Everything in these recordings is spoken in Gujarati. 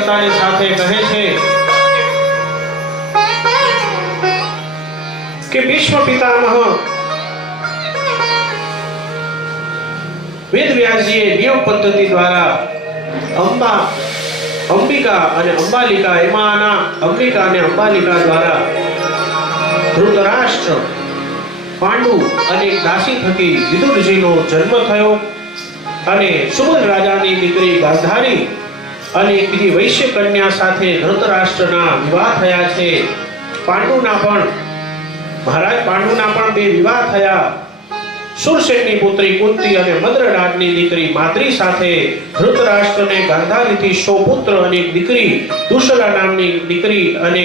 કરતાની સાથે કહે છે કે ભીષ્મ પિતામહ વેદવ્યાસજીએ નિયમ પદ્ધતિ દ્વારા અંબિકા અને અંબાલિકા એમાંના અંબિકા અને અંબાલિકા દ્વારા ધૃતરાષ્ટ્ર, પાંડુ અને દાસી થકી વિદુરજીનો જન્મ થયો અને સુબલ રાજાની દીકરી ગાંધારી અને બીજી વૈશ્ય કન્યા સાથે ધૃતરાષ્ટ્રના વિવાહ થયા છે. પાંડુના પણ બે વિવાહ થયા. સુરસેનની પુત્રી કુંતી અને મદ્રરાજની દીકરી માદ્રી સાથે ધૃતરાષ્ટ્રને ગાંધારીથી 100 પુત્ર અને એક દીકરી દુશલા નામની દીકરી અને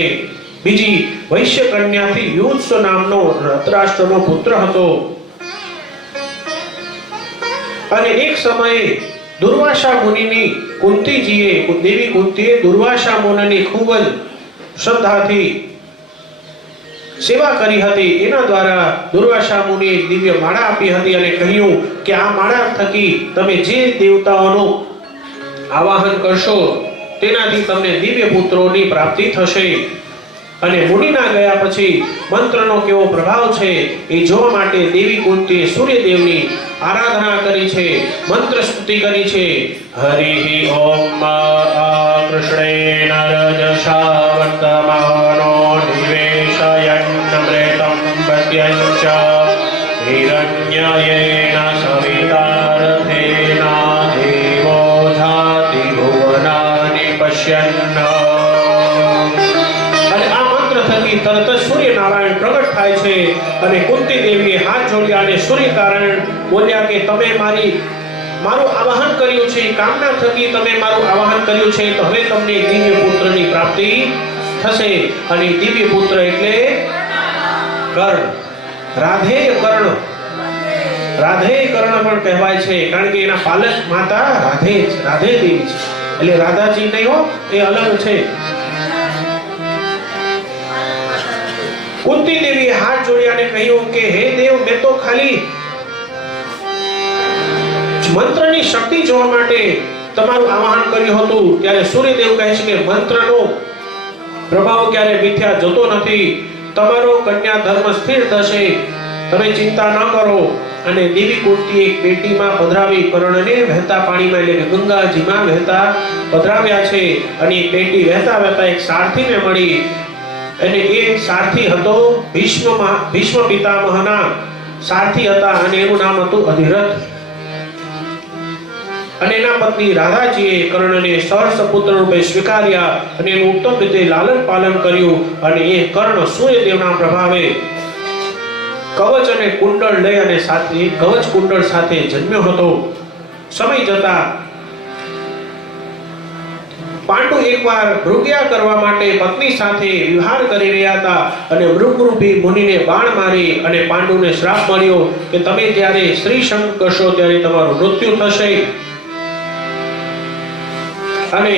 બીજી વૈશ્ય કન્યાથી યુત્સ નામનો ધૃતરાષ્ટ્રનો પુત્ર હતો. અને એક સમયે દુર્વાસા મુનિની દેવી કુંતીએ દુર્વાસા મુનિની ખૂબ જ શ્રદ્ધાથી સેવા કરી હતી. એના દ્વારા દુર્વાસા મુનિએ દિવ્ય માળા આપી હતી અને કહ્યું કે આ માળા થકી તમે જે દેવતાઓનું આવાહન કરશો તેનાથી તમને દિવ્ય પુત્રોની પ્રાપ્તિ થશે. અને મુનિના ગયા પછી મંત્રનો કેવો પ્રભાવ છે એ જોવા માટે દેવી કુંતીએ સૂર્યદેવની આરાધના કરી છે, મંત્ર સ્તુતિ કરી છે. હરિ ઓમ કૃષ્ણેન રજસા વર્તમાનો નિવેશયન્ મૃતં પત્યં ચ હિરણ્યયેન સવિતારથેના દેવો ધાતિ ભુવનાનિ પશ્યન્. તરત સૂર્યનારાયણ પ્રગટ થાય છે અને કુંતી દેવીએ હાથ જોડ્યા અને સૂર્યનારાયણ બોલ્યા કે તમે મારું આવાહન કર્યું છે, કામના થકી તમે મારું આવાહન કર્યું છે, તો હવે તમને દિવ્ય પુત્રની પ્રાપ્તિ થશે. અને દિવ્ય પુત્ર એટલે કર્ણ, રાધેય કર્ણ પણ કહેવાય છે, કારણ કે એના પાલક માતા રાધે દેવી છે. એટલે રાધાજી નહીં હો, એ અલગ છે. કુંતી દેવીએ હાથ જોડ્યા અને કહ્યું કે હે દેવ, મેં તો ખાલી મંત્રની શક્તિ જોવા માટે તમારું આવાહન કર્યું હતું. ત્યારે સૂર્યદેવ કહે છે કે મંત્રનો પ્રભાવ ક્યારે મિથ્યા જતો નથી, તમારો કન્યા ધર્મ સ્થિર થશે, તમે ચિંતા ન કરો. અને દેવી કુંતી એક પેટીમાં પધરાવી કર્ણને વહેતા પાણીમાં એટલે કે ગંગાજીમાં વહેતા પધરાવ્યા છે. અને એ પેટી વહેતા એક સારથીને મળી અને એ સારથી હતો ભીષ્મ પિતામહના સારથી હતા અને એનું નામ હતું અધિરથ. અને એના પત્ની રાધાજીએ કર્ણને સહર્ષ પુત્ર રૂપે સ્વીકાર્યા અને એનું ઉત્તમ રીતે લાલન પાલન કર્યું. અને એ કર્ણ સૂર્યદેવના પ્રભાવે કવચ અને કુંડળ લઈ અને સાથે કવચ કુંડળ સાથે જન્મ્યો હતો. સમય જતા પાંડુ એકવાર મૃગ્યા કરવા માટે પત્ની સાથે વિહાર કરી રહ્યા હતા અને મૃગરૂપી મુનિને બાણ મારી અને પાંડુને શ્રાપ મળ્યો કે તમે જ્યારે શ્રી શંખ કરશો ત્યારે તમારું મૃત્યુ થશે. અને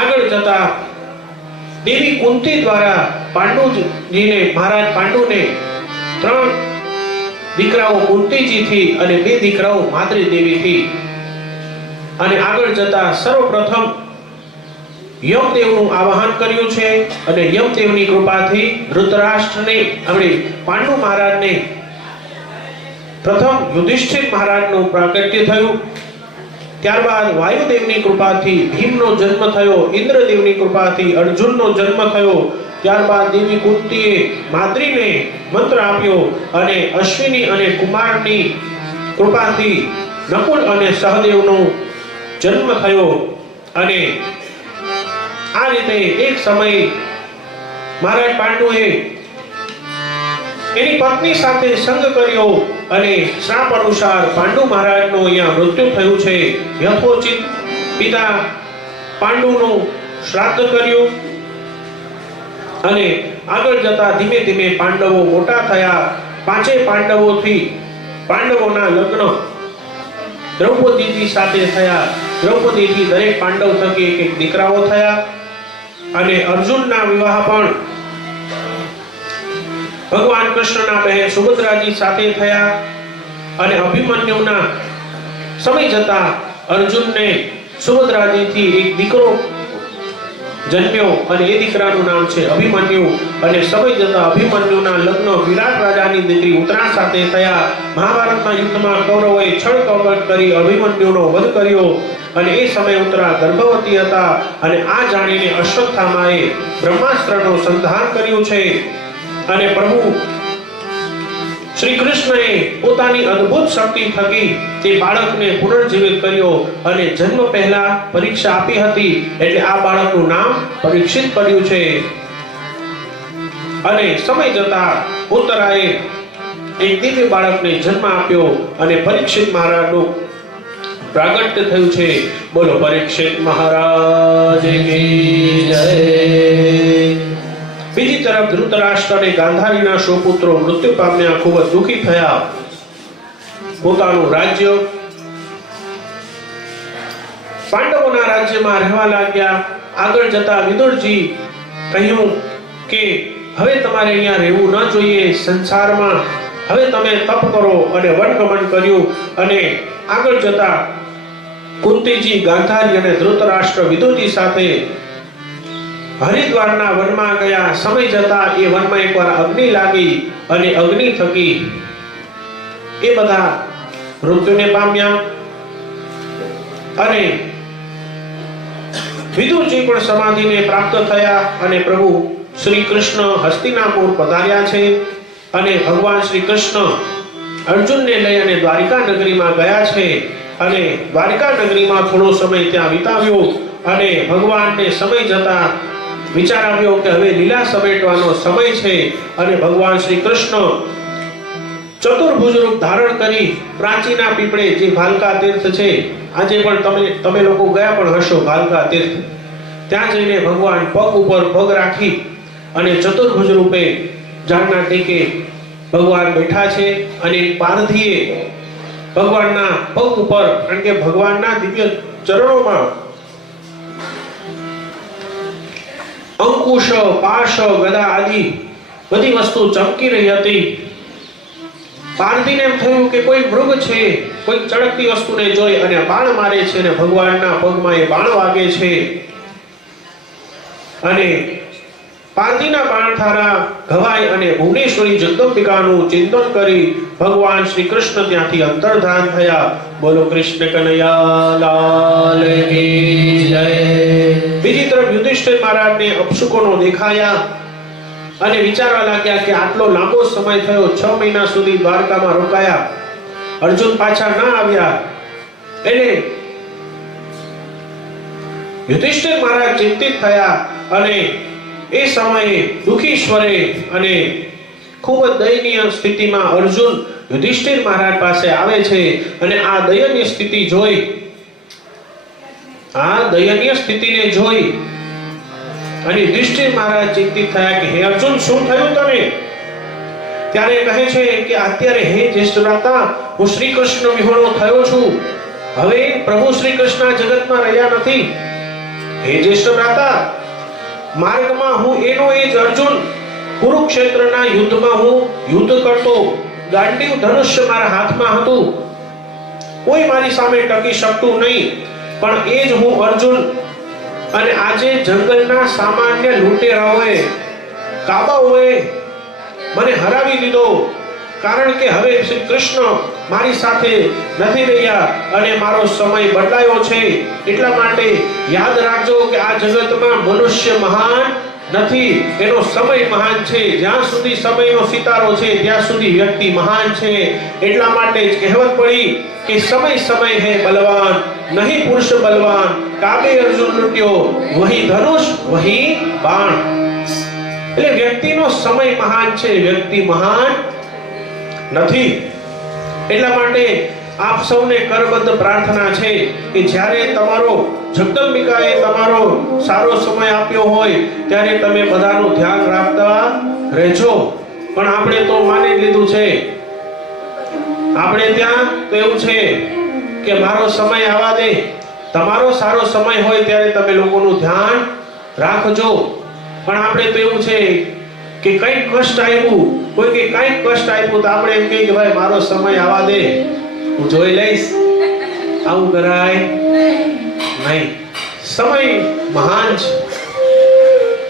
આગળ જતા દેવી કુંતી દ્વારા મહારાજ પાંડુને 3 દીકરાઓ કુંતીજીથી અને 2 દીકરાઓ માદ્રી દેવીથી. અને આગળ જતા સર્વપ્રથમ યમદેવનું આવાહન કર્યું છે અને યમદેવની કૃપાથી ધૃતરાષ્ટ્રને પાંડુ મહારાજને પ્રથમ યુધિષ્ઠિર મહારાજનું પ્રાગટ્ય થયું. ત્યારબાદ વાયુદેવની કૃપાથી ભીમનો જન્મ થયો, ઇન્દ્રદેવની કૃપાથી અર્જુનનો જન્મ થયો. ત્યારબાદ દેવી કુંતીએ માદ્રીને મંત્ર આપ્યો અને અશ્વિની અને કુમારની કૃપાથી નકુલ અને સહદેવનો જન્મ થયો. અને આ રીતે એક સમય મહારાજ પાંડુએ એની પત્ની સાથે સંગ કર્યો અને શ્રાપ અનુસાર પાંડુ મહારાજનું અહીંયા મૃત્યુ થયું છે. યથોચિત પિતા પાંડુનું શ્રાદ્ધ કર્યું અને આગળ જતા ધીમે ધીમે પાંડવો મોટા થયા. 5 પાંડવોના લગ્ન દ્રૌપદીજી સાથે થયા. દ્રૌપદીથી દરેક પાંડવ થકી એક દીકરાઓ થયા. અને અર્જુનના વિવાહ પણ ભગવાન કૃષ્ણના બહેન સુભદ્રાજી સાથે થયા. અને અભિમન્યુના સમય જતા અર્જુનને સુભદ્રાજીથી એક દીકરો જન્મ્યો અને એ દીકરાનું નામ છે અભિમન્યુ. અને સમય જતા અભિમન્યુના લગ્ન વિરાટ રાજાની દીકરી ઉત્તરા સાથે થયા. મહાભારતના યુદ્ધમાં કૌરવોએ છળ કપટ કરી અભિમન્યુનો વધ કર્યો અને એ સમયે ઉત્તરા ગર્ભવતી હતા. અને આ જાણીને અશ્વત્થામાએ બ્રહ્માસ્ત્રનું સંધાન કર્યું છે. અને પ્રભુ શ્રી કૃષ્ણએ પોતાની અદ્ભુત શક્તિ થકી તે બાળકને પુનર્જીવિત કર્યો અને જન્મ પહેલા પરીક્ષા આપી હતી, એટલે આ બાળકનું નામ પરીક્ષિત પડ્યું છે. અને સમય જતા ઉત્તરાએ એક દિવ્ય બાળકને જન્મ આપ્યો અને પરીક્ષિત મહારાજનું પ્રાગટ્ય થયું છે. બોલો પરીક્ષિત મહારાજ કી જય. બીજી તરફ ધૃતરાષ્ટ્ર અને ગાંધારીના સુપુત્રો મૃત્યુ પામ્યા, ખૂબ જ દુઃખી થયા. પોતાનું રાજ્ય પાંડવોના રાજ્યમાં રહેવા લાગ્યા. આગળ જતા વિદુરજી કહ્યું કે હવે તમારે અહીંયા રહેવું ન જોઈએ સંસારમાં, હવે તમે તપ કરો અને વનગમન કર્યું. અને આગળ જતા કુંતીજી, ગાંધારી અને ધૃતરાષ્ટ્ર વિદુરજી સાથે હરિદ્વારના વનમાં ગયા. સમય જતા એ વનમાં એકવાર અગ્નિ લાગી અને અગ્નિ થકી એ બધા મૃત્યુને પામ્યા. અને વિદુરજી પણ સમાધિને પ્રાપ્ત થયા. અને પ્રભુ શ્રી કૃષ્ણ હસ્તિનાપુર પધાર્યા છે. અને ભગવાન શ્રી કૃષ્ણ અર્જુનને લઈ અને દ્વારિકા નગરીમાં ગયા છે. અને દ્વારિકા નગરીમાં થોડો સમય ત્યાં વિતાવ્યો. અને ભગવાનને સમય જતા વિચાર આવ્યો કે હવે લીલા સમેટવાનો સમય છે. અને ભગવાન શ્રી કૃષ્ણ ચતુર્ભુજ રૂપ ધારણ કરી પ્રાચીના પીપળે, જે ભાલકા તીર્થ છે, આજે પણ તમે લોકો ગયા પણ હશો ભાલકા તીર્થ, ત્યાં જઈને ભગવાન પગ ઉપર પગ રાખી અને ચતુર્ભુજ રૂપે ઝાડના ટેકે ભગવાન બેઠા છે. અને પારધીએ ભગવાનના પગ ઉપર, કારણ કે ભગવાનના દિવ્ય ચરણોમાં અંકુશ, પાશ, ગદા આદિ બધી વસ્તુ ચમકી રહી હતી. પારધીને એમ થયું કે કોઈ મૃગ છે, કોઈ ચળકતી વસ્તુને જોઈ અને બાણ મારે છે અને ભગવાનના પગમાં એ બાણ વાગે છે. અને પારધીના બાણધારા ઘવાય અને ભુવનેશ્વરી જગદંબિકાનું ચિંતન કરી ભગવાન શ્રી કૃષ્ણ ત્યાંથી અંતર્ધાન થયા. બોલો કૃષ્ણ કનૈયા લાલ કી જય. બીજી તરફ યુધિષ્ઠિર મહારાજને અપશુકોનો દેખાયા અને વિચારવા લાગ્યા કે આટલો લાંબો સમય થયો, 6 મહિના સુધી દ્વારકામાં રોકાયા, અર્જુન પાછા ના આવ્યા. એટલે યુધિષ્ઠિર મહારાજ ચિંતિત થયા. અને એ સમયે દુખીશ્વરે અને ખૂબ જ દયનીય સ્થિતિમાં અર્જુન યુધિષ્ઠિર મહારાજ પાસે આવે છે. અને આ દયનીય સ્થિતિ જોઈ, આ દયનીય સ્થિતિને જોઈ અને યુધિષ્ઠિર મહારાજ ચિંતિત થયા કે હે અર્જુન, શું થયું તને? ત્યારે કહે છે કે અત્યારે હે જ્યેષ્ઠ ભ્રાતા, હું શ્રી કૃષ્ણ વિહોણો થયો છું. હવે પ્રભુ શ્રી કૃષ્ણ જગતમાં રહ્યા નથી. હે જ્યેષ્ઠ ભ્રાતા, માર્ગમાં હું એનો એ જ અર્જુન, કુરુક્ષેત્રના યુદ્ધમાં હું યુદ્ધ કરતો, ગાંડીવ ધનુષ્ય મારા હાથમાં હતું, કોઈ મારી સામે ટકી શકતું નહીં. પણ એ જ હું અર્જુન. અને આજે જંગલના સામાન્ય લૂંટેરાઓએ, કાબાઓએ મને હરાવી દીધો, કારણ કે હવે શ્રી કૃષ્ણ મારી સાથે નથી રહ્યા અને મારો સમય બદલાયો છે. એટલા માટે યાદ રાખજો કે આ જગતમાં મનુષ્ય મહાન નથી, એનો સમય મહાન છે. જ્યાં સુધી સમયનો સિતારો છે ત્યાં સુધી વ્યક્તિ મહાન છે. એટલા માટે જ કહેવત પડી કે સમય સમય હે બલવાન, નહીં પુરુષ બલવાન. કાબે અર્જુન લૂટ્યો, વહી ધનુષ વહી બાણ. એટલે વ્યક્તિનો સમય મહાન છે, વ્યક્તિ મહાન નથી. એટલા માટે આપ સૌને કરબદ્ધ પ્રાર્થના છે કે જ્યારે તમારો જગદંબિકાએ તમારો સારો સમય આપ્યો હોય ત્યારે તમે બધાનું ધ્યાન રાખતા રહેજો. પણ આપણે તો માની લીધું છે, આપણે ત્યાં તો એવું છે કે મારો સમય આવવા દે, તમારો સારો સમય હોય ત્યારે તમે લોકોનું ધ્યાન રાખજો. પણ આપણે તો એવું છે કે કઈક કષ્ટ આવ્યું, કોઈ કે કઈક કષ્ટ આવ્યું તો આપણે એમ કહીએ કે ભાઈ મારો સમય આવવા દે, હું જોઈ લઈશ. આવું કરાય નહીં. સમય મહાન છે.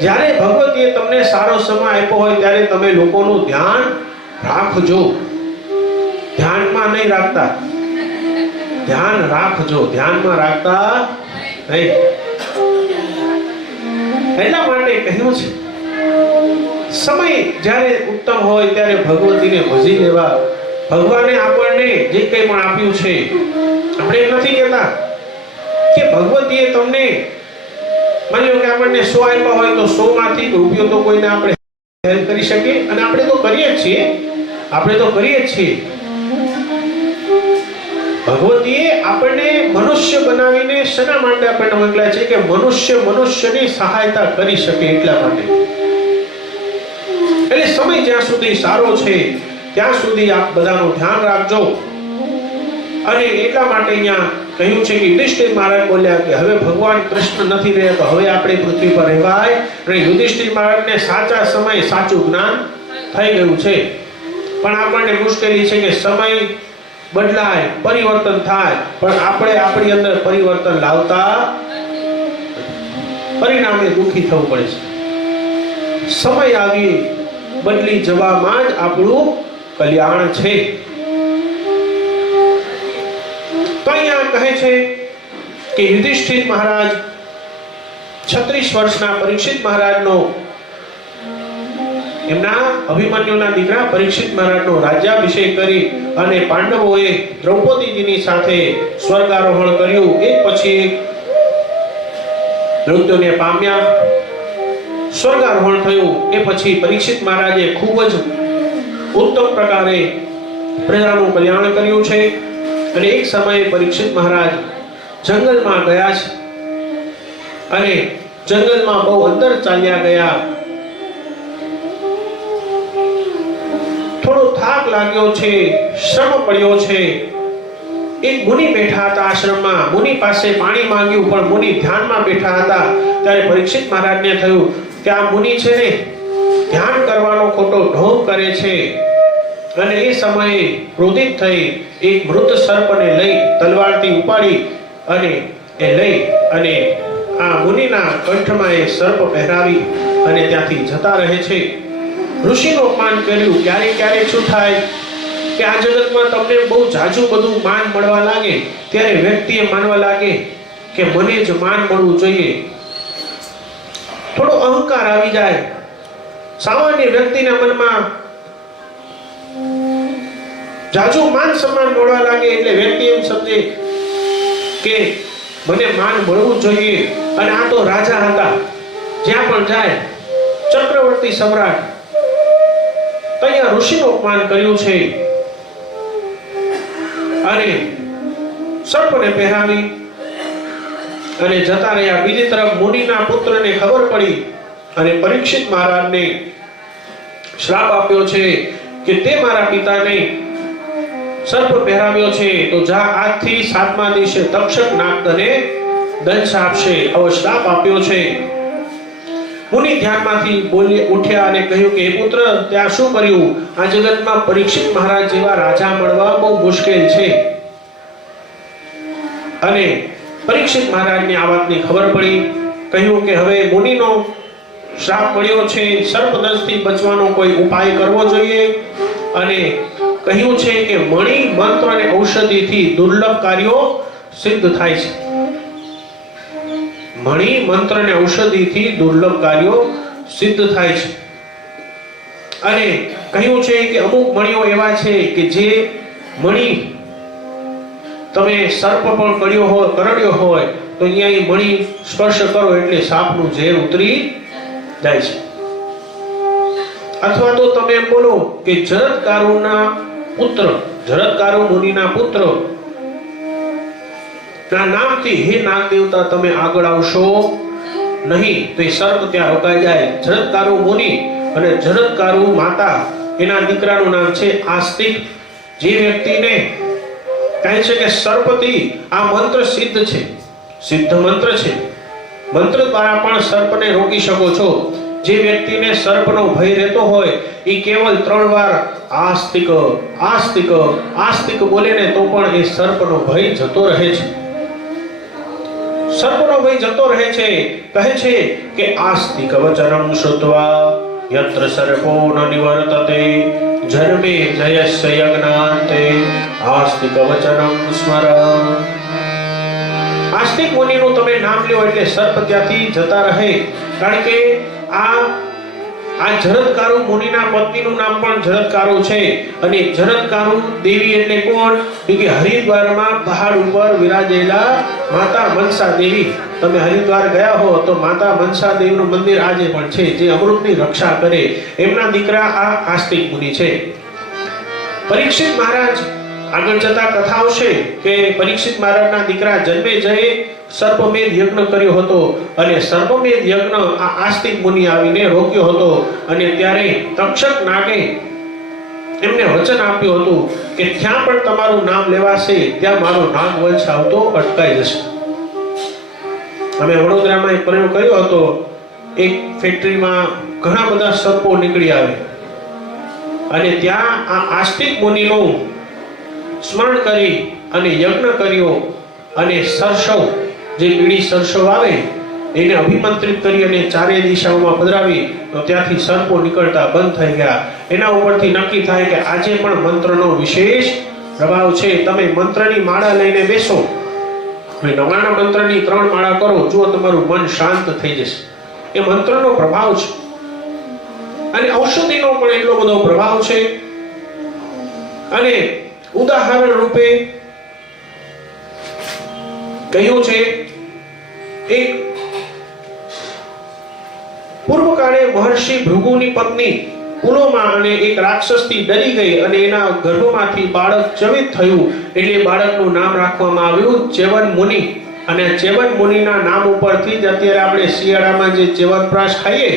જ્યારે ભગવતીએ તમને સારો સમય આપ્યો હોય ત્યારે તમે લોકોનું ધ્યાન રાખજો. ધ્યાનમાં નહીં રાખતા, ધ્યાન રાખજો, ધ્યાનમાં રાખતા નહીં. એટલા માટે કહ્યું છે સમય જ્યારે ઉત્તમ હોય ત્યારે ભગવતીને ભજી લેવા. ભગવાને આપણને જે કંઈ પણ આપ્યું છે, આપણે એમ નથી કહેતા કે ભગવતીએ તમને માની લો કે આપણને 100 આપ્યા હોય તો 100 માંથી રૂપિયો તો કોઈને આપણે હેલ્પ કરી શકીએ, અને આપણે તો કરીએ જ છીએ, આપણે તો કરીએ જ છીએ. ભગવતીએ આપણને મનુષ્ય બનાવીને શેના માટે આપણને મોકલ્યા છે? કે મનુષ્ય મનુષ્યની સહાયતા કરી શકે એટલા માટે. એટલે સમય જ્યાં સુધી સારો છે ત્યાં સુધી આપ બધાનું ધ્યાન રાખજો. અને એટલા માટે અહીંયા કહ્યું છે કે યુધિષ્ઠિર મહારાજ બોલ્યા કે હવે ભગવાન કૃષ્ણ નથી રહ્યા તો હવે આપણે પૃથ્વી પર રહેવાય. અને યુધિષ્ઠિર મહારાજને સાચા સમય સાચું જ્ઞાન થઈ ગયું છે. પણ આપણને મુશ્કેલી છે કે સમય બદલાય, પરિવર્તન થાય, પણ આપણે આપણી અંદર પરિવર્તન લાવતા પરિણામે દુઃખી થવું પડે છે. સમય આવી બદલી જવામાં જ આપણું કલ્યાણ છે. તો અહીંયા કહે છે કે યુધિષ્ઠિર મહારાજ 36 વર્ષના પરીક્ષિત મહારાજનો, એમના અભિમન્યુના દીકરા પરીક્ષિત મહારાજનો રાજ્યાભિષેક કરી અને પાંડવોએ દ્રૌપદીજીની સાથે સ્વર્ગારોહણ કર્યું. એક પછી એક મૃત્યુને પામ્યા, સ્વર્ગારોહણ થયું. એ પછી પરીક્ષિત મહારાજે ખૂબ જ ઉત્તમ પ્રકારે પ્રજાનું કલ્યાણ કર્યું છે. અને એક સમયે પરીક્ષિત મહારાજ જંગલમાં ગયા છે અને જંગલમાં બહુ અંદર ચાલ્યા ગયા. થોડો થાક લાગ્યો છે, શ્રમ પડ્યો છે. એક મુનિ બેઠા હતા આશ્રમમાં, મુનિ પાસે પાણી માંગ્યું પણ મુનિ ધ્યાનમાં બેઠા હતા. ત્યારે પરીક્ષિત મહારાજને થયું કે આ મુનિ છે ને ધ્યાન કરવાનો ખોટો ઢોંગ કરે છે. અને એ સમયે ક્રોધિત થઈ એક મૃત સર્પને લઈ તલવારથી ઉપાડી અને એ લઈ અને આ મુનિના કંઠમાં એ સર્પ પહેરાવી અને ત્યાંથી જતા રહે છે. ઋષિનું અપમાન કર્યું. ક્યારેક ક્યારેક શું થાય કે આ જગતમાં તમને બહુ જાજુ બધું માન મળવા લાગે ત્યારે વ્યક્તિએ માનવા લાગે કે મને જ માન મળવું જોઈએ. થોડો અહંકાર આવી જાય. સામાન્ય વ્યક્તિના મનમાં જાજુ માન સન્માન મળવા લાગે એટલે વ્યક્તિ એમ સમજે કે મને માન મળવું જોઈએ. અને આ તો રાજા હતા, જ્યાં પણ જાય ચક્રવર્તી સમ્રાટ. ત્યાં ઋષિનું અપમાન કર્યું છે અને સર્પને પહેરાવી અને જતા રહ્યા. બીજી તરફ મુનિના પુત્રને ખબર પડી અને પરીક્ષિત મહારાજને શ્રાપ આપ્યો છે કે તે મારા પિતાને સર્પ પહેરાવ્યો છે તો જા આજથી 7મા દિવસે તક્ષક નાગ તને દંશ આપશે. આવો શ્રાપ આપ્યો છે. મુનિ ધ્યાનમાંથી બોલી ઉઠ્યા અને કહ્યું કે પુત્ર ત્યાં શું કર્યું? આ જગતમાં પરીક્ષિત મહારાજ જેવા રાજા મળવા બહુ મુશ્કેલ છે. અને પરીક્ષિત મહારાજને આ વાતની ખબર પડી. કહ્યું કે હવે મુનિનો શ્રાપ મળ્યો છે, સર્પદંશથી બચવાનો કોઈ ઉપાય કરવો જોઈએ. અને કહ્યું છે કે મણિ મંત્ર અને ઔષધિથી દુર્લભ કાર્યો સિદ્ધ થાય છે. મણિ મંત્ર અને ઔષધિથી દુર્લભ કાર્યો સિદ્ધ થાય છે. અને કહ્યું છે કે અમુક મણિઓ એવા છે કે જે મણિ તમે સર્પ પણ કરડ્યો હોય તો અહીંયા એ મણિ સ્પર્શ કરો એટલે સાપનું ઝેર ઉતરી જાય છે. અથવા તો તમે એમ બોલો કે જરત્કારુના પુત્ર, જરત્કારુ મુનિના પુત્ર ના નામથી હે નાગ દેવતા તમે આગળ આવશો નહીં તો એ સર્પ ત્યાં રોકાઈ જાય. જરત્કારુ મુનિ અને જરત્કારુ માતા એના દીકરાનું નામ છે આસ્તિક. જે વ્યક્તિને કહે છે કે સર્પથી આ મંત્ર સિદ્ધ છે, સિદ્ધ મંત્ર છે, મંત્ર દ્વારા પણ સર્પને રોકી શકો છો. જે વ્યક્તિને સર્પનો ભય રહેતો હોય એ કેવલ 3 વાર આસ્તિક આસ્તિક આસ્તિક બોલે ને તો પણ એ સર્પનો ભય જતો રહે છે. સર્પનો ભય જતો રહે છે. કહે છે કે આસ્તિ કવચનમ શ્રુત્વા યત્ર સર્પો ન નિવર્તતે જન્મે જયસ્ય યજ્ઞાન્તે આસ્તિ કવચનમ સ્મર. આસ્તિક મુનિનું તમે નામ લ્યો એટલે સર્પ ત્યાંથી જતા રહે. કારણ કે આ જરદકારુ મુનિના પત્નીનું નામ પણ જરદકારુ છે. અને જરદકારુ દેવી એટલે કોણ? કે હરિદ્વારમાં પહાડ ઉપર વિરાજેલા માતા મનસા દેવી. તમે હરિદ્વાર ગયા હો તો માતા મનસા દેવીનું મંદિર આજે પણ છે, જે અમૃતની રક્ષા કરે. એમના દીકરા આ આસ્તિક મુનિ છે. પરીક્ષિત મહારાજ આગળ જતા કથા આવશે કે પરીક્ષિત મહારાજના દીકરા જન્મેજયે સર્પમેધ યજ્ઞ કર્યો હતો અને સર્પમેધ યજ્ઞ આ આસ્તિક મુનિ આવીને રોક્યો હતો. અને ત્યારે તક્ષક નાગે એમને વચન આપ્યું હતું કે જ્યાં પણ તમારું નામ લેવાશે ત્યાં મારો નાગવંશ આવતો અટકાઈ જશે. અમે વડોદરામાં એક પ્રયોગ કર્યો હતો. એક ફેક્ટરીમાં ઘણા બધા સર્પો નીકળી આવે અને ત્યાં આ આસ્તિક મુનિનું સ્મરણ કરી અને યજ્ઞ કર્યો અને સરસવ જે પીળી સરસવ આવે એને અભિમંત્રિત કરી અને ચારે દિશાઓમાં પધરાવી તો ત્યાંથી સર્પો નીકળતા બંધ થઈ ગયા. એના ઉપરથી નક્કી થાય કે આજે પણ મંત્રનો વિશેષ પ્રભાવ છે. તમે મંત્રની માળા લઈને બેસો, નવાણા મંત્રની 3 માળા કરો, જુઓ તમારું મન શાંત થઈ જશે. એ મંત્રનો પ્રભાવ છે. અને ઔષધિનો પણ એટલો બધો પ્રભાવ છે. અને ઉદાહરણ રૂપે કહ્યું છે, એક પૂર્વકાળે મહર્ષિ ભૃગુની પત્ની પુલોમા અને એક રાક્ષસથી ડરી ગઈ અને એના ગર્ભમાંથી બાળક ચવિત થયું. એટલે બાળકનું નામ રાખવામાં આવ્યું ચ્યવન મુનિ. અને ચ્યવન મુનિના નામ ઉપરથી જ અત્યારે આપણે શિયાળામાં જે ચ્યવનપ્રાશ ખાઈએ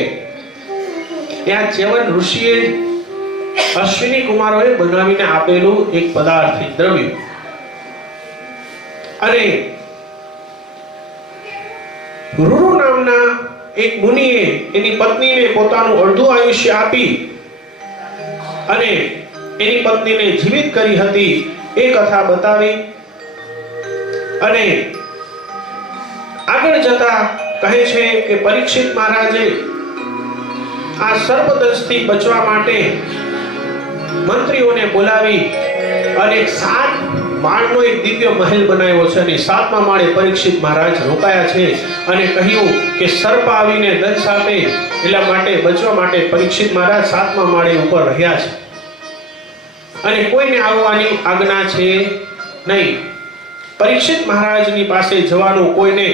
એ આ ચ્યવન ઋષિએ અશ્વિની કુમારોએ બનાવીને આપેલું એક પદાર્થ દ્રવ્ય. અને રૂરુ નામના એક મુનિએ એની પત્નીને પોતાનું અડધું આયુષ્ય આપી અને એની પત્નીને જીવિત કરી હતી. એ કથા બતાવી અને આગળ જતા કહે છે કે પરીક્ષિત મહારાજે આ સર્પદંશથી બચવા માટે મંત્રીઓને બોલાવી અને 7 માળનો એક દિવ્ય મહેલ બનાવ્યો છે. અને 7મા માળે પરીક્ષિત મહારાજ રોકાયા છે. અને કહ્યું કે સર્પ આવીને દંશ આપે એટલા માટે બચવા માટે પરીક્ષિત મહારાજ 7મા માળે ઉપર રહ્યા છે. અને કોઈને આવવાની આજ્ઞા છે નહીં. પરીક્ષિત મહારાજની પાસે જવાનું કોઈને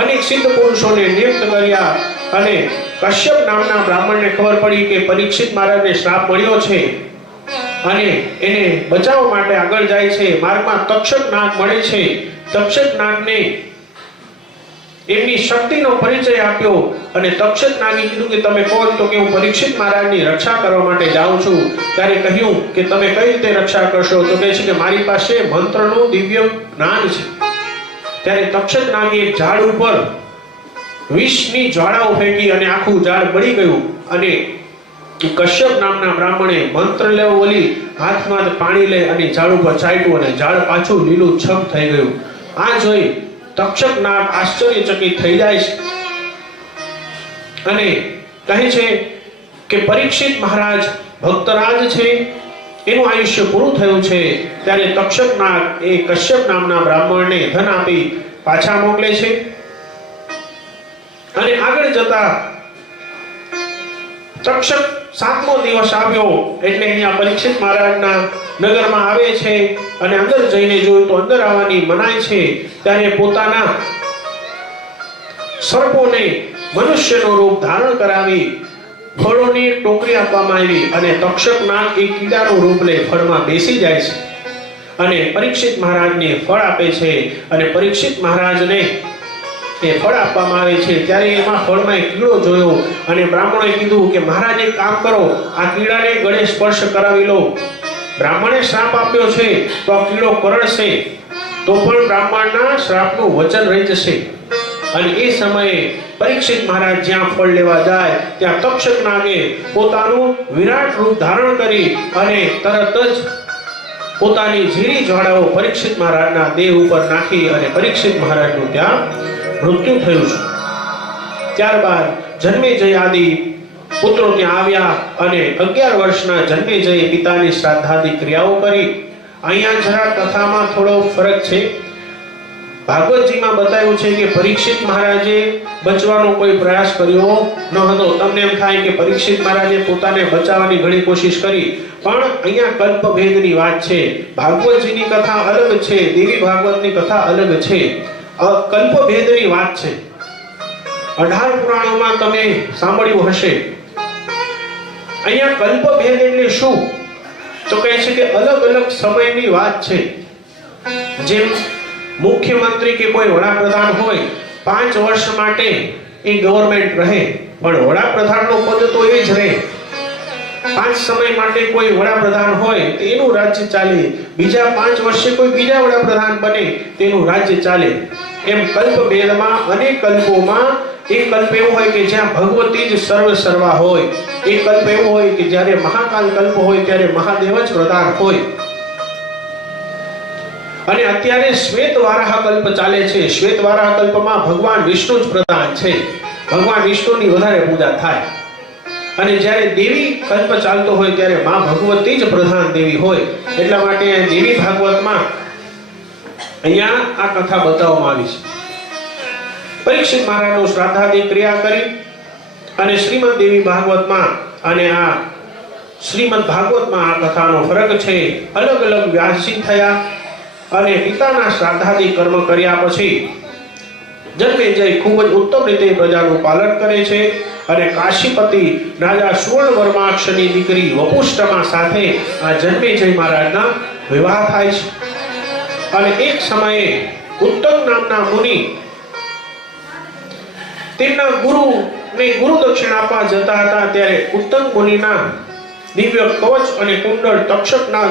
અનેક સિદ્ધ પુરુષોને નિયુક્ત કર્યા. અને કશ્યપ નામના બ્રાહ્મણને ખબર પડી કે પરીક્ષિત મહારાજને શ્રાપ મળ્યો છે અને એને બચાવવા માટે આગળ જાય છે. માર્ગમાં તક્ષક નાગ મળે છે. તક્ષક નાગને એમની શક્તિનો પરિચય આપ્યો અને તક્ષક નાગે કીધું કે તમે કોણ? તો કે હું પરીક્ષિત મહારાજની રક્ષા કરવા માટે જાઉં છું. ત્યારે કહ્યું કે તમે કઈ રીતે રક્ષા કરશો? તો કહે છે કે મારી પાસે મંત્રનું દિવ્ય જ્ઞાન છે. ત્યારે તક્ષક નાગે એક ઝાડ ઉપર વિષની જ્વાળાઓ ફેંકી અને આખું ઝાડ બળી ગયું. અને કશ્યપ નામના બ્રાહ્મણે મંત્ર લેવો બોલી હાથમાં પાણી લઈ અને ઝાડ ઉપર છાંટ્યું અને ઝાડ પાછું લીલું છમ થઈ ગયું. આ જોઈ તક્ષક નાગ આશ્ચર્યચકિત થઈ જાય છે અને કહે છે કે પરીક્ષિત મહારાજ ભક્તરાજ છે, એનું આયુષ્ય પૂરું થયું છે. ત્યારે તક્ષક નાગ એ કશ્યપ નામના બ્રાહ્મણને ધન આપી પાછા મોકલે છે. અને આગળ જતા તક્ષક 7મો દિવસ આવ્યો એટલે અહીંયા પરીક્ષિત મહારાજના નગરમાં આવે છે અને અંદર જઈને જોયું તો અંદર આવવાની મનાઈ છે. ત્યારે પોતાના સર્પોને મનુષ્યનું રૂપ ધારણ કરાવી ફળોની ટોકરી આપવામાં આવી અને તક્ષક નાગ એક કીડાનું રૂપ લઈ ફળમાં બેસી જાય છે અને પરીક્ષિત મહારાજને ફળ આપે છે. અને પરીક્ષિત મહારાજને એ ફળ આપવામાં આવે છે. ત્યારે એમાં ફળમાં એક કીડો જોયો અને બ્રાહ્મણોએ કીધું કે મહારાજ એક કામ કરો, આ કીડાને ગળે સ્પર્શ કરાવી લો. બ્રાહ્મણે શ્રાપ આપ્યો છે તો આ કીડો કરડશે તો પણ બ્રાહ્મણના શ્રાપનું વચન રહી જશે. અને એ સમયે પરીક્ષિત મહારાજ જ્યાં ફળ લેવા જાય ત્યાં તક્ષક નાગે પોતાનું વિરાટ રૂપ ધારણ કરી અને તરત જ પોતાની ઝીણી જ્વાળાઓ પરીક્ષિત મહારાજના દેહ ઉપર નાખી અને પરીક્ષિત મહારાજનું ત્યાં મૃત્યુ થયું છે. ત્યારબાદ જન્મેજય આદિ પુત્રો ત્યાં આવ્યા અને 11 વર્ષના જન્મેજયે પિતાની શ્રાદ્ધાદિ ક્રિયાઓ કરી. અહીંયા જરા કથામાં થોડો ફરક છે. ભાગવતજીમાં બતાવ્યું છે કે પરીક્ષિત મહારાજે બચવાનો કોઈ પ્રયાસ કર્યો ન હતો. તમને એમ થાય કે પરીક્ષિત મહારાજે પોતાને બચાવવાની ઘણી કોશિશ કરી, પણ અહીંયા કલ્પભેદની વાત છે. ભાગવતજીની કથા અલગ છે, દેવી ભાગવતની કથા અલગ છે. કલ્પભેદની વાત છે. 18 પુરાણોમાં તમે સાંભળ્યું હશે. અહીંયા કલ્પભેદ એટલે શું? તો કહે છે કે અલગ અલગ સમયની વાત છે. જેમ મુખ્યમંત્રી કે કોઈ વડાપ્રધાન હોય, 5 વર્ષ માટે એ ગવર્મેન્ટ રહે, પણ વડાપ્રધાનનું પદ તો એ જ રહે. 5 સમય માટે કોઈ વડાપ્રધાન હોય તો એનું રાજ્ય ચાલે, બીજા 5 વર્ષે કોઈ બીજા વડાપ્રધાન બને તેનું રાજ્ય ચાલે. એમ કલ્પભેદમાં અનેક કલ્પોમાં એક કલ્પ એવો હોય કે જ્યાં ભગવતી જ સર્વ સર્વા હોય. એક કલ્પ એવો હોય કે જ્યારે મહાકાલ કલ્પ હોય ત્યારે મહાદેવ જ પ્રધાન હોય. અને અત્યારે શ્વેત વારાહ કલ્પ ચાલે છે. શ્વેત વારાહ કલ્પમાં ભગવાન વિષ્ણુ જ પ્રધાન છે. ભગવાન વિષ્ણુની વધારે પૂજા થાય. અને જ્યારે દેવી કલ્પ ચાલતો હોય ત્યારે માં ભગવતી જ પ્રધાન દેવી હોય. એટલા માટે દેવી ભાગવતમાં અહીંયા આ કથા બતાવવામાં આવી છે. પરીક્ષિત મહારાજનો શ્રાદ્ધાદિ ક્રિયા કરી અને શ્રીમદ દેવી ભાગવતમાં અને આ શ્રીમદ ભાગવતમાં આ કથાનો ફરક છે. અલગ અલગ વ્યાસજી થયા અને પિતાના શ્રાદ્ધાદિ કર્મ કર્યા પછી જન્મેજય ખૂબ જ ઉત્તમ રીતે પ્રજાનું પાલન કરે છે અને કાશીપતિ રાજા સુવર્ણવર્માક્ષની દીકરી વપુષ્ટમા સાથે આ જન્મેજય મહારાજના વિવાહ થાય છે. અને એક સમયે ઉત્તમ નામના મુનિ તેમના ગુરુને ગુરુ દક્ષિણા આપવા જતા હતા. ત્યારે ઉત્તમ મુનિના દિવ્ય કવચ અને કુંડળ તક્ષકના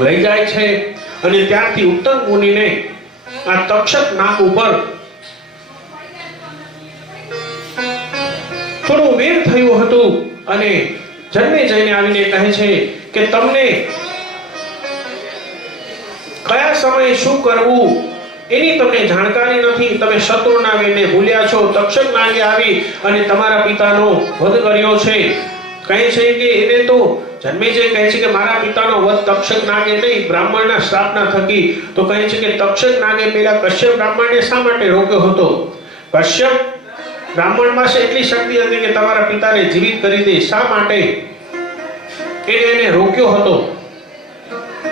લઈ જાય છે. અને ત્યારથી ઉત્તમ મુનિને આ તક્ષક નાગ ઉપર થોડું વેર થયું હતું. અને જન્મેજયને આવીને કહે છે કે તમને કયા સમયે શું કરવું એની તમને જાણકારી નથી. તમે શત્રુના વેરને ભૂલ્યા છો. તક્ષક નાગે આવી અને તમારા પિતાનો વધ કર્યો છે. કહે છે કે એને તો જન્મેજય કહે છે કે મારા પિતાનો વધ તક્ષક નાગે નહીં, બ્રાહ્મણના શ્રાપના થકી. તો કહે છે કે તક્ષક નાગે પેલા કશ્યપ બ્રાહ્મણને શા માટે રોક્યો હતો? કશ્યપ બ્રાહ્મણ પાસે એટલી શક્તિ હતી કે તમારા પિતાને જીવિત કરી દે. શા માટે એને રોક્યો હતો?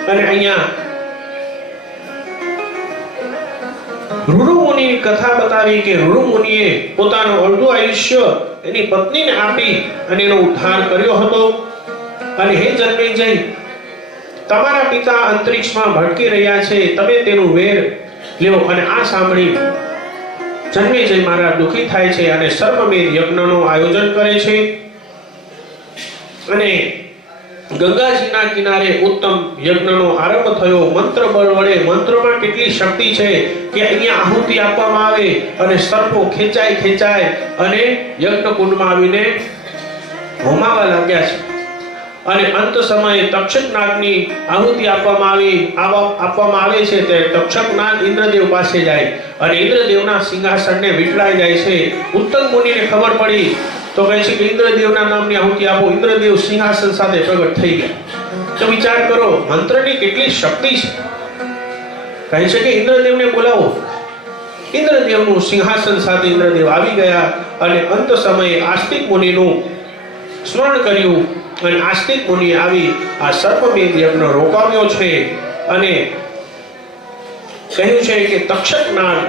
અને અહીંયા ઋરુ મુનિની કથા બતાવી કે ઋરુ મુનિએ પોતાનું અડધું આયુષ્ય એની પત્નીને આપી અને એનો ઉદ્ધાર કર્યો હતો. અને હે જન્મેજય, તમારા પિતા અંતરિક્ષમાં ભટકી રહ્યા છે, તમે તેનું વેર લેવો. અને આ સાંભળી જન્મેજય મહારાજ દુઃખી થાય છે અને સર્વમેધ યજ્ઞનું આયોજન કરે છે. અને ગંગાજીના કિનારે ઉત્તમ યજ્ઞનો આરંભ થયો. મંત્ર બળ વડે, મંત્રમાં કેટલી શક્તિ છે કે અહીંયા આહુતિ આપવામાં આવે અને સર્પો ખેંચાય અને યજ્ઞ કુંડમાં આવીને હોમાવા લાગ્યા છે. અને અંત સમયે તક્ષક નાગની આહુતિ આપવામાં આવે છે. ત્યારે તક્ષક નાગ ઇન્દ્રદેવ પાસે જાય અને ઇન્દ્રદેવના સિંહાસનને વીંટળાઈ જાય છે. ઉત્તમ મુનિને ખબર પડી તો કહે છે કે ઇન્દ્રદેવના નામની આહુતિ આપો. ઇન્દ્રદેવ સિંહાસન સાથે પ્રગટ થઈ ગયા. તો વિચાર કરો મંત્રની કેટલી શક્તિ છે. કહે છે કે ઇન્દ્રદેવને બોલાવો. ઇન્દ્રદેવનું સિંહાસન સાથે ઇન્દ્રદેવ આવી ગયા અને અંત સમયે આસ્તિક મુનિનું સ્મરણ કર્યું. અને આસ્તિક મુનિએ આવી આ સર્વમેધ યજ્ઞ રોકાવ્યો છે અને કહ્યું છે કે તક્ષક નાગ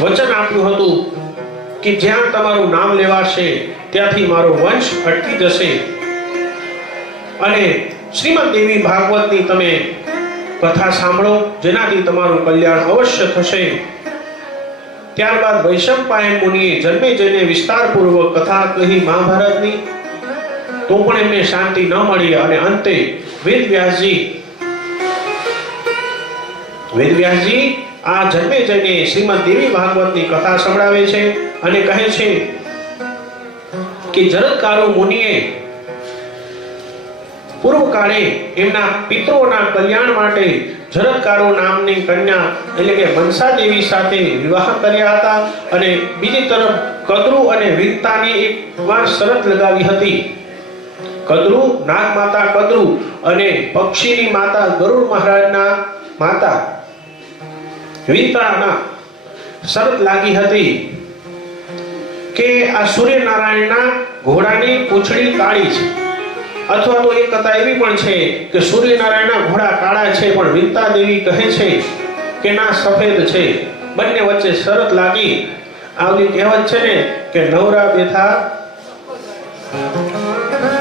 વચન આપ્યું હતું કે જ્યાં તમારું નામ લેવાશે ત્યાંથી મારો વંશ અટકી જશે. અને શ્રીમદ દેવી ભાગવતની તમે કથા સાંભળો, જેનાથી તમારું કલ્યાણ અવશ્ય થશે. ત્યારબાદ વૈશંપાયન મુનિએ જન્મેજયને વિસ્તારપૂર્વક કથા કહી મહાભારતની. તો પણ એમને શાંતિ ન મળી અને અંતે વેદવ્યાસજી આ જન્મેજયને શ્રીમદ દેવી ભાગવતની કથા સંભળાવે છે અને કહે છે કે જરત્કારુ મુનિએ પૂર્વ કાળે એમના પિતૃઓના કલ્યાણ માટે જરત્કારો નામની કન્યા એટલે કે મનસા દેવી સાથે વિવાહ કર્યા હતા અને બીજી તરફ કદ્રુ અને વિંતાની એક વાર શરત લગાવી હતી. કદ્રુ નાગ માતા કદ્રુ અને પક્ષીની માતા ગરુડ મહારાજના માતા વિંતાના શરત લાગી હતી કે આ સૂર્યનારાયણના ઘોડાની પૂંછડી કાળી છે, અથવા તો એક કથા એવી પણ છે કે સૂર્યનારાયણના ઘોડા કાળા છે પણ વિંતા દેવી કહે છે કે ના સફેદ છે. બંને વચ્ચે શરત લાગી. આવલી કહેવત છે ને કે નવરા બેઠા,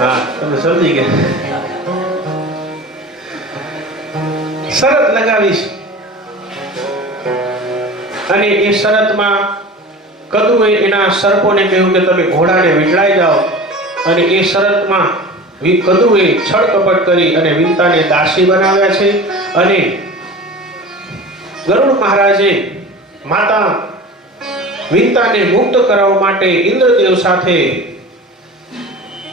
હા તમે સમજી ગયા, શરત લગાવી અને એ શરતમાં કદ્રુએ એના સર્પોને કહ્યું કે તમે ઘોડાને વીંટળાઈ જાઓ અને એ શરતમાં કદ્રુએ છળ કપટ કરી અને વિંતાને દાસી બનાવ્યા છે અને ગરુડ મહારાજે માતા વિંતાને મુક્ત કરાવવા માટે ઇન્દ્રદેવ સાથે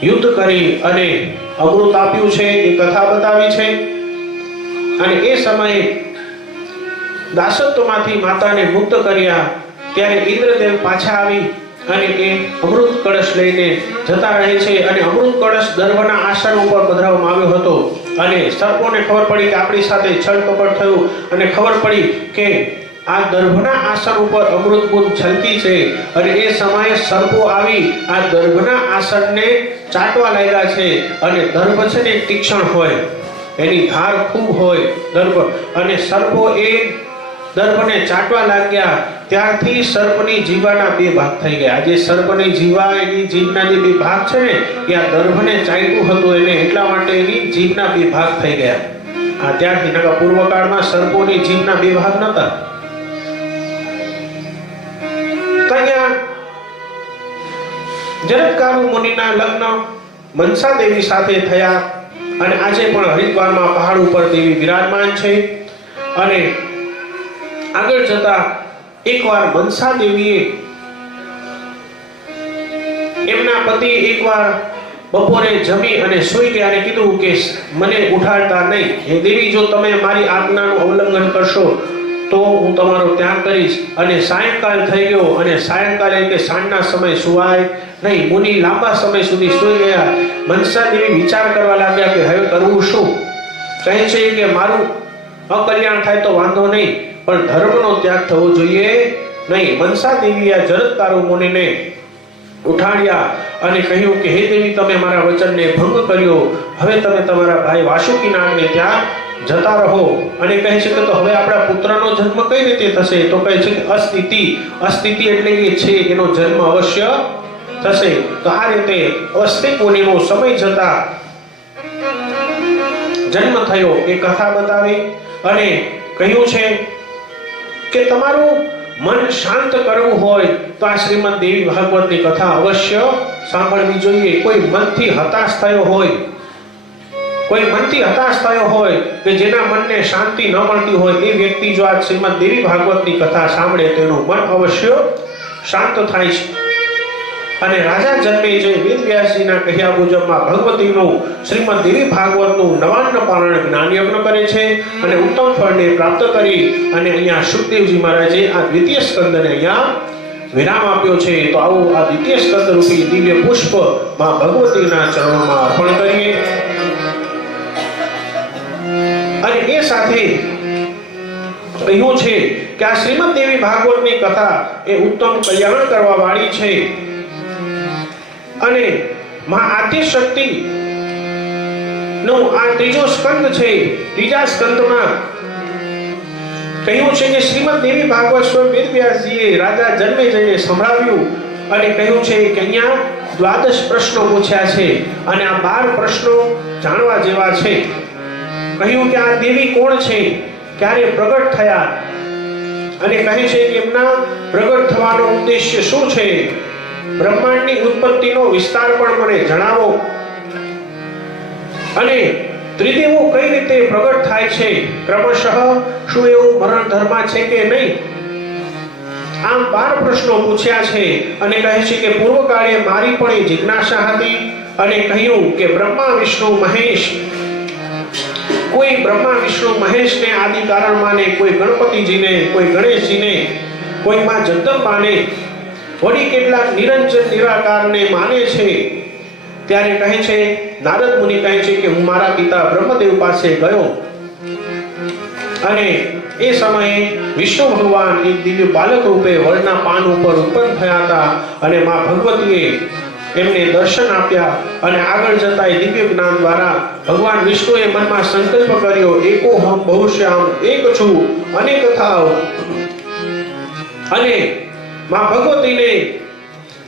યુદ્ધ કરી અને અમૃત આપ્યું છે એ કથા બતાવી છે. અને એ સમયે દાસત્વમાંથી માતાને મુક્ત કર્યા ત્યારે ઇન્દ્રદેવ પાછા આવી અને એ અમૃત કળશ લઈને જતા રહે છે અને અમૃત કળશ દર્ભના આસન ઉપર પધરાવવામાં આવ્યો હતો અને સર્પોને ખબર પડી કે આપણી સાથે છળ કપટ થયું અને ખબર પડી કે આ દર્ભના આસન ઉપર અમૃત બુંદ છલકી છે અને એ સમયે સર્પો આવી આ દર્ભના આસનને ચાટવા લાગ્યા છે અને દર્ભ છે ને તીક્ષ્ણ હોય, એની ધાર ખૂબ હોય દર્ભ, અને સર્પો એ દર્ભને ચાટવા લાગ્યા. ત્યારથી સર્પની જીવાના બે ભાગ થઈ ગયા. આજે સર્પની જીવા એની જીભના જે બે ભાગ છે ને એ આ દર્ભને ચાટ્યું હતું એને, એટલા માટે એની જીભના બે ભાગ થઈ ગયા. આ ત્યારથી નકા પૂર્વકાળમાં સર્પોની જીભના બે ભાગ નતા. જરત્કારુ મુનિના લગ્ન મનસા દેવી સાથે થયા અને આજે પણ હરિદ્વારમાં પહાડ ઉપર દેવી બિરાજમાન છે. અને આગળ જતા એકવાર મનસા દેવીએ એમના પતિ એકવાર બપોરે જમી અને સૂઈ ગયા અને કીધું કે મને ઉઠાડતા નહીં, હે દેવી જો તમે મારી આજ્ઞાનું ઉલ્લંઘન કરશો તો હું તમારો ત્યાગ કરીશ. અને સાયંકાળ થઈ ગયો અને સાયંકાળે કે સાંજના સમય સુવાય નહીં. મુનિ લાંબા સમય સુધી સૂઈ ગયા. મનસા દેવી વિચાર કરવા લાગ્યા કે હવે કરવું શું. કહે છે કે મારું અકલ્યાણ થાય તો વાંધો નહીં પણ ધર્મનો ત્યાગ થવો જોઈએ નહીં. મનસા દેવીએ જરત્કારુ મુનિને ઉઠાડ્યા અને કહ્યું કે હે દેવી તમે મારા વચનને ભંગ કર્યો, હવે તમે તમારા ભાઈ વાસુકીનાગને ત્યાં જતા રહો. અને કહે છે કે તો હવે આપણા પુત્રનો જન્મ કઈ રીતે થશે? તો કહે છે કે અસ્થિતિ, અસ્થિતિ એટલે કે છે એનો જન્મ અવશ્ય થશે. તો આ રીતે અસ્તિક મુનિનો સમય જતા જન્મ થયો એ કથા બતાવી અને કહ્યું છે કે તમારું મન શાંત કરવું હોય તો આ શ્રીમદ દેવી ભાગવતની કથા અવશ્ય સાંભળવી જોઈએ. કોઈ મનથી હતાશ થયો હોય કે જેના મનને શાંતિ ન મળતી હોય એ વ્યક્તિ જો આ શ્રીમદ દેવી ભાગવતની કથા સાંભળે તેનું મન અવશ્ય શાંત થાય છે. અને રાજા જન્મેજય વેદવ્યાસજીના કહ્યા મુજબમાં ભગવતીનું શ્રીમદ દેવી ભાગવતનું નવાન્ન પારણ જ્ઞાન યજ્ઞ કરે છે અને ઉત્તમ ફળને પ્રાપ્ત કરી અને અહીંયા સુખદેવજી મહારાજે આ દ્વિતીય સ્કંદને અહીંયા વિરામ આપ્યો છે. તો આવો આ દ્વિતીય સ્કંદ રૂપી દિવ્ય પુષ્પ માં ભગવતીના ચરણોમાં અર્પણ કરીએ અને એ સાથે કહ્યું છે કે આ શ્રીમદ દેવી ભાગવતની કથા એ ઉત્તમ કલ્યાણ કરવા વાળી છે. અને મા આદ્ય શક્તિ નો આ ત્રીજો સ્કંદ છે. ત્રીજા સ્કંદમાં કહ્યું છે કે શ્રીમદ દેવી ભાગવત સ્વયં વેદવ્યાસજીએ રાજા જન્મેજયને સંભળાવ્યું અને કહ્યું છે કે અહીંયા 12 પ્રશ્નો પૂછ્યા છે અને આ 12 પ્રશ્નો જાણવા જેવા છે. કહ્યું કે આ દેવી કોણ છે, ક્યારે પ્રગટ થયા અને કહે છે કે એમના પ્રગટ થવાનો ઉદ્દેશ્ય શું છે, બ્રહ્માંડની ઉત્પત્તિનો વિસ્તાર પણ મને જણાવો અને ત્રિદેવો કઈ રીતે પ્રગટ થાય છે, ક્રમશઃ શું એવું મરણ ધર્મ છે કે નહીં. આમ 12 પ્રશ્નો પૂછ્યા છે અને કહે છે કે પૂર્વ કાળે મારી પણ જિજ્ઞાસા હતી અને કહ્યું કે બ્રહ્મા વિષ્ણુ મહેશ, કોઈ બ્રહ્મા વિષ્ણુ મહેશને આદિ કારણ માને, કોઈ ગણપતિજીને, કોઈ ગણેશજીને, કોઈ માં જગદંબાને, વળી કેટલાક નિરંજન નિરાકારને માને છે। ત્યારે કહે છે, નારદ મુનિ કહે છે કે હું મારા પિતા બ્રહ્મદેવ પાસે ગયો અને એ સમયે વિષ્ણુ ભગવાન એક દિવ્ય બાલક રૂપે વડના પાન ઉપર ઉત્પન્ન થયા હતા અને માં ભગવતીએ એમને દર્શન આપ્યા અને આગળ જતા એ દિવ્ય જ્ઞાન દ્વારા ભગવાન વિષ્ણુએ મનમાં સંકલ્પ કર્યો, એકોહમ બહુશ્યામ, એક છું અનેક થાવ, અને માં ભગવતીને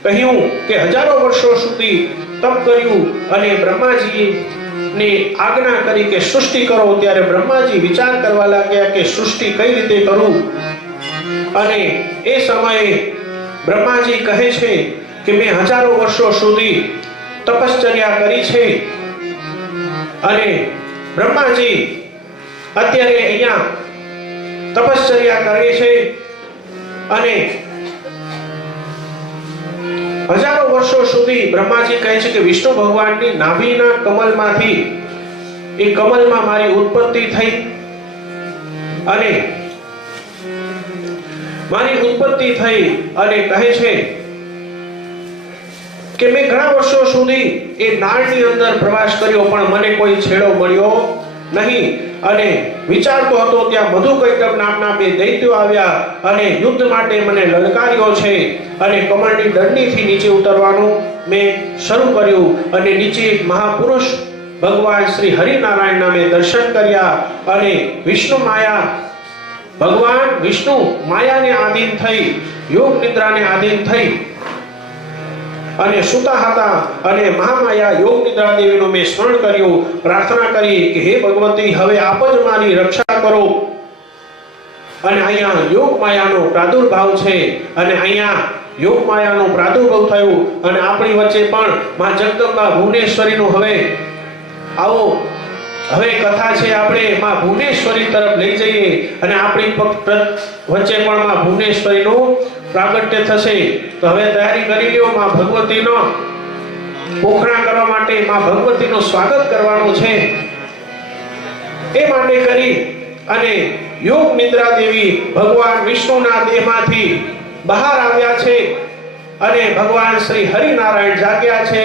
કહ્યું કે હજારો વર્ષો સુધી તપ કર્યું અને બ્રહ્માજીને આજ્ઞા કરી કે સૃષ્ટિ કરો। ત્યારે બ્રહ્માજી વિચાર કરવા લાગ્યા કે સૃષ્ટિ કઈ રીતે કરું, અને એ સમયે બ્રહ્માજી કહે છે કે મેં હજારો વર્ષો સુધી તપશ્ચર્યા કરી છે, અને બ્રહ્માજી અત્યારે અહીંયા તપશ્ચર્યા કરે છે અને હજારો વર્ષો સુધી બ્રહ્માજી કહે છે કે વિષ્ણુ ભગવાનની નાભીના કમલમાંથી, એ કમલમાં મારી ઉત્પત્તિ થઈ અને મારી ઉત્પત્તિ થઈ અને કહે છે કે મેં ઘણા વર્ષો સુધી એ નાળની અંદર પ્રવાસ કર્યો પણ મને કોઈ છેડો મળ્યો નહીં, અને વિચારતો હતો ત્યાં મધુકૈટભ નામના બે દૈત્યો આવ્યા અને યુદ્ધ માટે મને લલકાર્યો છે, અને કમળની દંડીથી નીચે ઉતરવાનું મેં શરૂ કર્યું અને નીચે એક મહાપુરુષ ભગવાન શ્રી હરિનારાયણના મેં દર્શન કર્યા, અને વિષ્ણુ માયા, ભગવાન વિષ્ણુ માયાને આધીન થઈ, યોગ નિદ્રાને આધીન થઈ અને સુતા હતા, અને મહામાયા યોગ નિદ્રા દેવીનું મેં સ્મરણ કર્યું, પ્રાર્થના કરી કે હે ભગવતી હવે આપ જ મારી રક્ષા કરો, અને અહીંયા યોગ માયાનો પ્રાદુર્ભાવ છે, અને અહીંયા યોગ માયાનો પ્રાદુર્ભાવ થયો અને આપણી વચ્ચે પણ માં જગદંબા ભુવનેશ્વરીનું હવે આવો હવે કથા છે, આપણે માં ભુવનેશ્વરી તરફ લઈ જઈએ અને આપણી વચ્ચે પણ માં ભુવનેશ્વરીનું પ્રાગટ્ય થશે। તો હવે તૈયારી કરી લ્યો, માં ભગવતીનો પોખણા કરવા માટે માં ભગવતીનું સ્વાગત કરવાનું છે। એ માટે કરી અને યોગ નિદ્રા દેવી ભગવાન વિષ્ણુના દેહમાંથી બહાર આવ્યા છે અને ભગવાન શ્રી હરિનારાયણ જાગ્યા છે,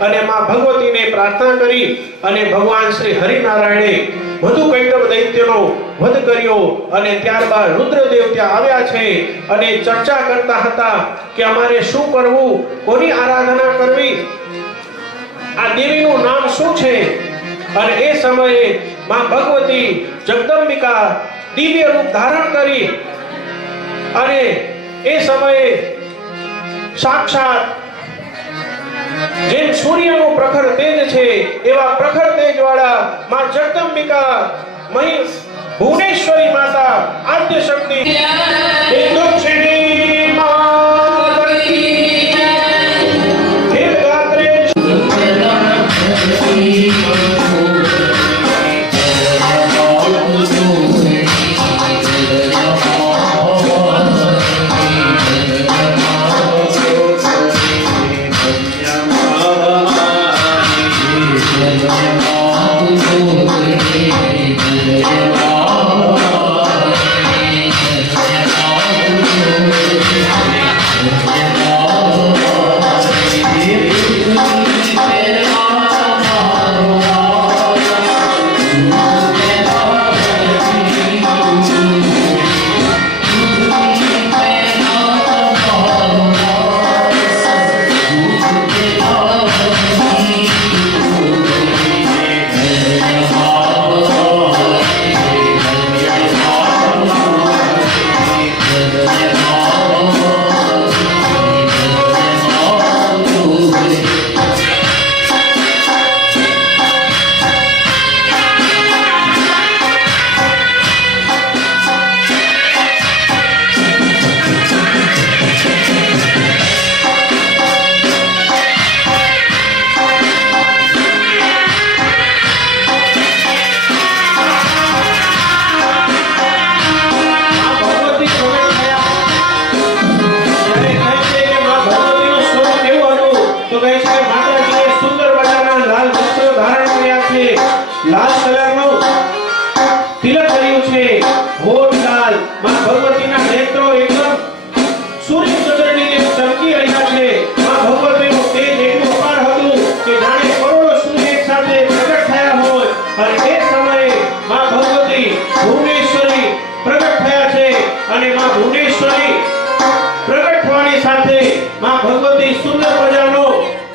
અને માં ભગવતીને પ્રાર્થના કરી અને ભગવાન શ્રી હરિનારાયણે મધુકૈટભ દૈત્યનો વધ કર્યો, અને ત્યારબાદ રુદ્રદેવ ત્યાં આવ્યા છે અને ચર્ચા કરતા હતા કે અમારે શું કરવું, કોની આરાધના કરવી, આ દેવીનું નામ શું છે। અને એ સમયે માં ભગવતી જગદંબિકા દિવ્ય રૂપ ધારણ કરી અને એ સમયે સાક્ષાત જેમ સૂર્યનું પ્રખર તેજ છે એવા પ્રખર તેજ વાળા માં જગદંબિકા મહેશ ભુવનેશ્વરી માતા આદ્ય શક્તિ દક્ષિણી માતકી હે ગાત્રે Yeah. લાલ માં ભગવતીના નેત્રો એકદમ સૂર્ય ચંદ્રની જેમ ચમકી રહ્યા છે. માં ભગવતીનું તેજ એટલું અપાર હતું કે જાણે કરોડો સૂર્ય એક સાથે પ્રગટ થયા હોય. અને તે સમયે માં ભગવતી ભુવનેશ્વરી પ્રગટ થયા છે. અને માં ભુવનેશ્વરી પ્રગટ થવાની સાથે માં ભગવતી સુંદર મજાનો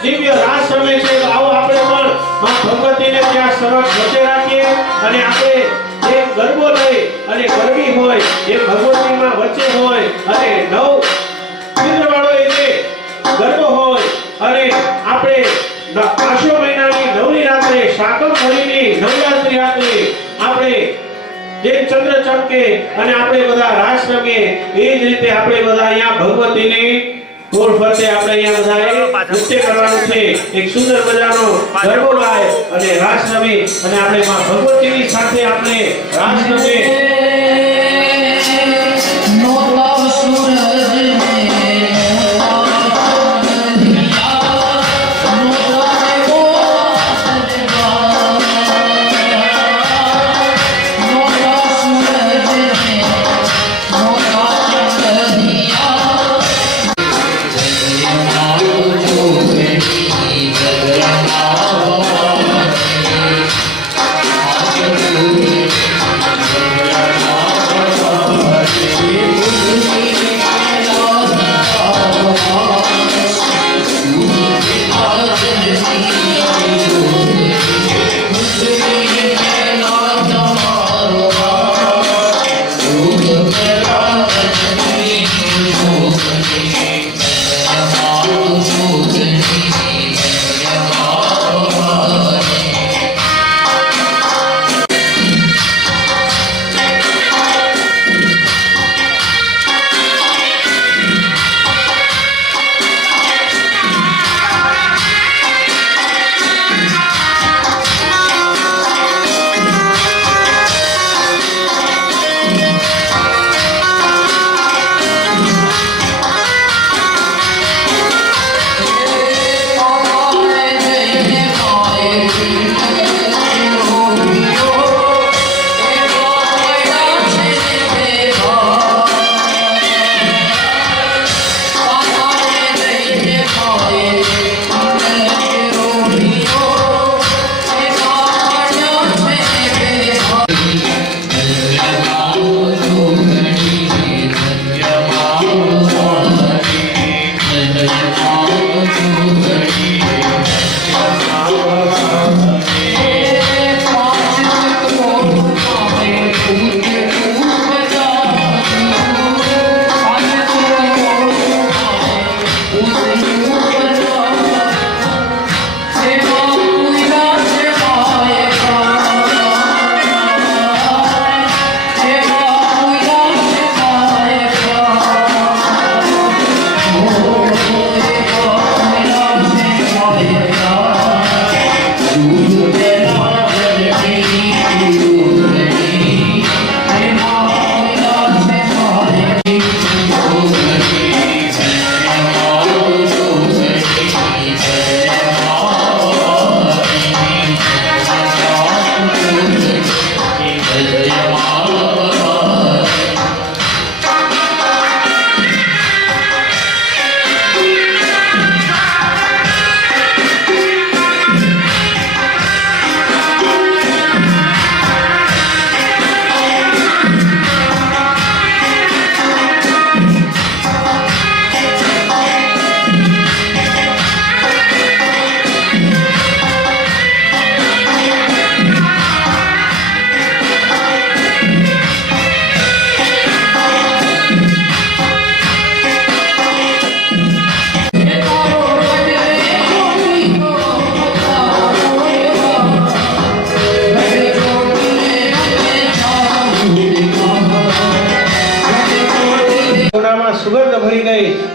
દિવ્ય રાસ રમે છે. આવો આપણે પણ માં ભગવતીને ત્યાં સમક્ષ વચ્ચે રાખીએ અને આપણે એક ગરબો લઈ અને ગરબી હોય એ ભગવતીમાં વચ્ચે હોય અને નવ ચિત્રવાળો એ જે ગરબો હોય અને આપણે આસો મહિનાની નવમી રાત્રે શાકમ ભરીની નવરાત્રી રાત્રે આપણે જે ચંદ્ર ચમકે અને આપણે બધા રાસ રમીએ એ જ રીતે આપણે બધા અહીંયા ભગવતીની ગોળ ફરતે આપણે અહીંયા બધાએ નૃત્ય કરવાનું છે. એક સુંદર મજાનો ગરબો ગાય અને રાસ રમી અને આપણે માં ભગવતીની સાથે આપણે રાસ રમીએ.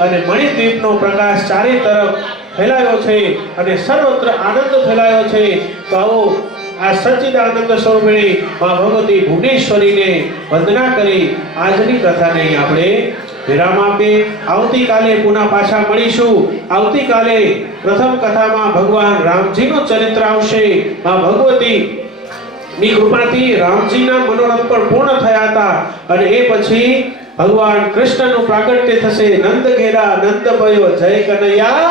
અને મણિદ્વીપનો પ્રકાશ ચારે તરફ ફેલાયો છે અને સર્વત્ર આનંદ ફેલાયો છે. તો આવો આ સચ્ચિદાનંદ સ્વરૂપિણી માં ભગવતી ભુવનેશ્વરીને વંદના કરી આજની કથાને આપણે વિરામ આપીએ. આવતીકાલે પુનઃ પાછા મળીશું. આવતીકાલે પ્રથમ કથામાં ભગવાન રામજીનું ચરિત્ર આવશે. માં ભગવતી ની કૃપાથી રામજીના મનોરથ પણ પૂર્ણ થયા હતા અને એ પછી ભગવાન કૃષ્ણનું પ્રાગટ્ય થશે. નંદ ઘેરા નંદ ભયો જય કનૈયા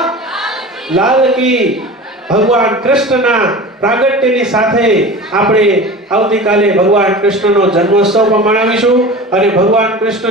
લાલ કી. ભગવાન કૃષ્ણના પ્રાગટ્યની સાથે આપણે આવતીકાલે ભગવાન કૃષ્ણનો જન્મોત્સવ પણ મનાવીશું અને ભગવાન કૃષ્ણ